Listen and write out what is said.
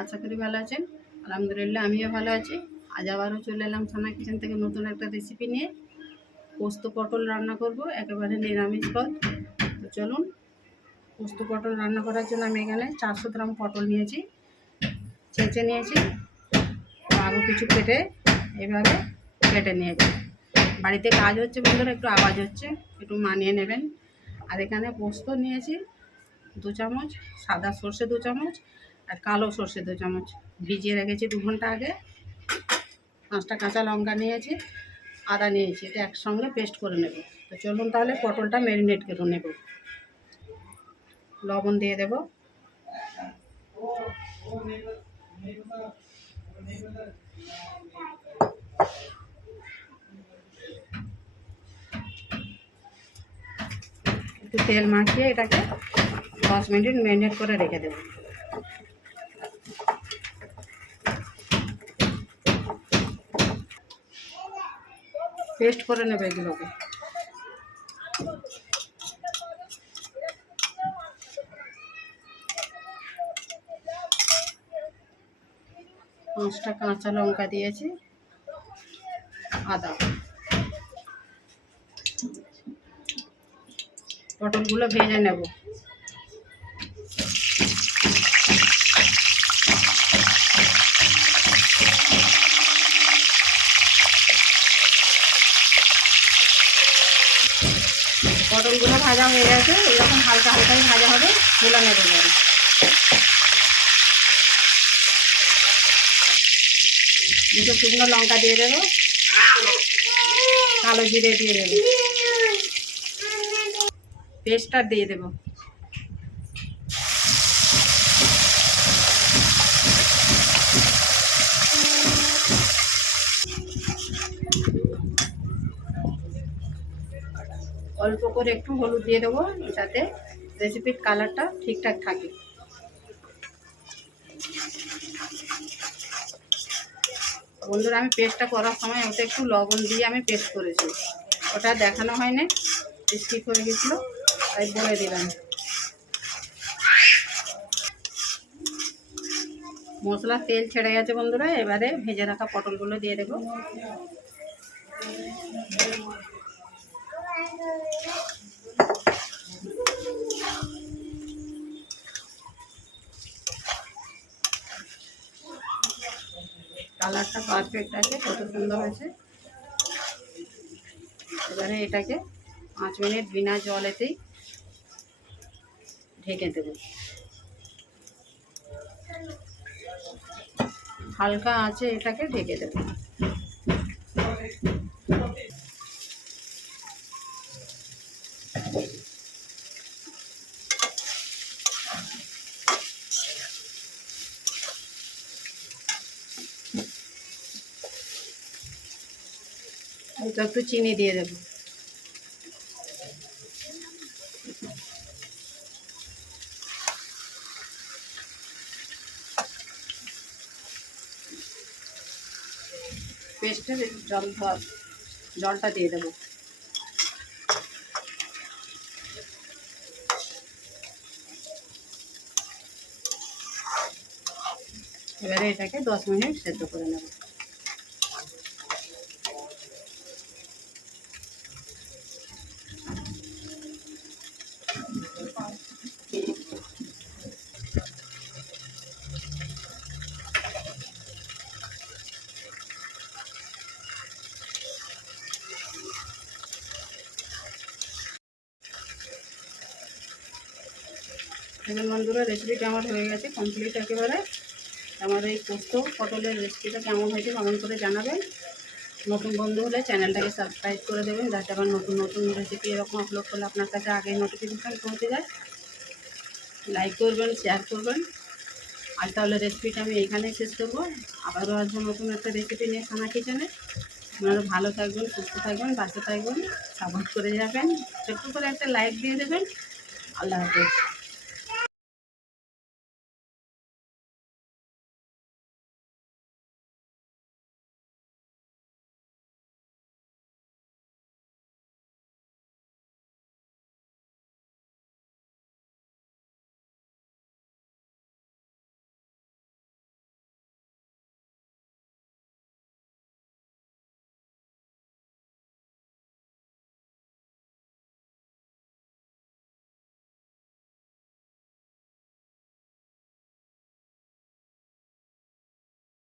আশা করি ভালো আছেন। আলহামদুলিল্লাহ, আমিও ভালো আছি। আজ আবারও চলে এলাম সোনা কিচেন থেকে নতুন একটা রেসিপি নিয়ে। পোস্ত পটল রান্না করব, একেবারে নিরামিষ পদ। তো চলুন, পোস্ত পটল রান্না করার জন্য আমি এখানে চারশো গ্রাম পটল নিয়েছি। চেঁচে নিয়েছি। আরও কিছু কেটে এভাবে কেটে নিয়েছি। বাড়িতে কাজ হচ্ছে বন্ধুরা, একটু আওয়াজ হচ্ছে, একটু মানিয়ে নেবেন। আর এখানে পোস্ত নিয়েছি। দু চামচ, সাদা সর্ষে দু চামচ আর কালো সর্ষে দু চামচ। ভিজিয়ে রেখেছি দু ঘণ্টা আগে। পাঁচটা কাঁচা লঙ্কা নিয়েছি, আদা নিয়েছি, এটা একসঙ্গে পেস্ট করে নেব। তো চলুন তাহলে পটলটা ম্যারিনেট করে নেব। লবণ দিয়ে দেব। একটু তেল মাখিয়ে এটাকে দশ মিনিট ম্যারিনেট করে রেখে দেবো। পেস্ট করে নেবে এগুলোকে। পাঁচটা কাঁচা লঙ্কা দিয়েছি, আদা। পটলগুলো ভেজে নেব পটলগুলো ভাজা হয়ে গেছে, এরকম হালকা হালকাই ভাজা হবে তুলে নেবে যাবে দুটো শুকনো লঙ্কা দিয়ে দেবো, কালো জিরে দিয়ে দেবো। পেস্টটা দিয়ে দেবো। অল্প করে একটু হলুদ দিয়ে দেবো, যাতে রেসিপির কালারটা ঠিকঠাক থাকে। বন্ধুরা, আমি পেস্টটা করার সময় ওটা একটু লবণ দিয়ে আমি পেস্ট করেছি। ওটা দেখানো হয়নি স্কিপ হয়ে গেছিল, তাই বলে দিলাম। মশলা তেল ছেড়ে গেছে বন্ধুরা, এবারে ভেজে রাখা পটলগুলো দিয়ে দেবো। কালারটা পারফেক্ট আছে, কত সুন্দর আছে এবারে এটাকে পাঁচ মিনিট বিনা জলেতেই ঢেকে দেব। হালকা আছে এটাকে ঢেকে দেব। অল্প একটু চিনি দিয়ে দেবো। পেস্টের জল জলটা দিয়ে দেবো। এবারে এটাকে দশ মিনিট সেদ্ধ করে নেব। এখন বন্ধুরা রেসিপিটা আমার হয়ে গেছে কমপ্লিট একেবারে। আমার এই পোস্ত পটলের রেসিপিটা কেমন হয়েছে কমেন্ট করে জানাবেন। নতুন বন্ধু হলে চ্যানেলটাকে সাবস্ক্রাইব করে দেবেন, যাতে আবার নতুন নতুন রেসিপি এরকম আপলোড করলে আপনার কাছে আগে নোটিফিকেশান পৌঁছে যায়। লাইক করবেন শেয়ার করবেন। আর তাহলে রেসিপিটা আমি এইখানেই শেষ করব। আবারও আসব নতুন একটা রেসিপি নিয়ে খানা কিচেনে আপনারা ভালো থাকবেন, সুস্থ থাকবেন বাচ্চা থাকবেন সাপোর্ট করে যাবেন। ছোট্ট করে একটা লাইক দিয়ে দেবেন। আল্লাহ হাফেজ।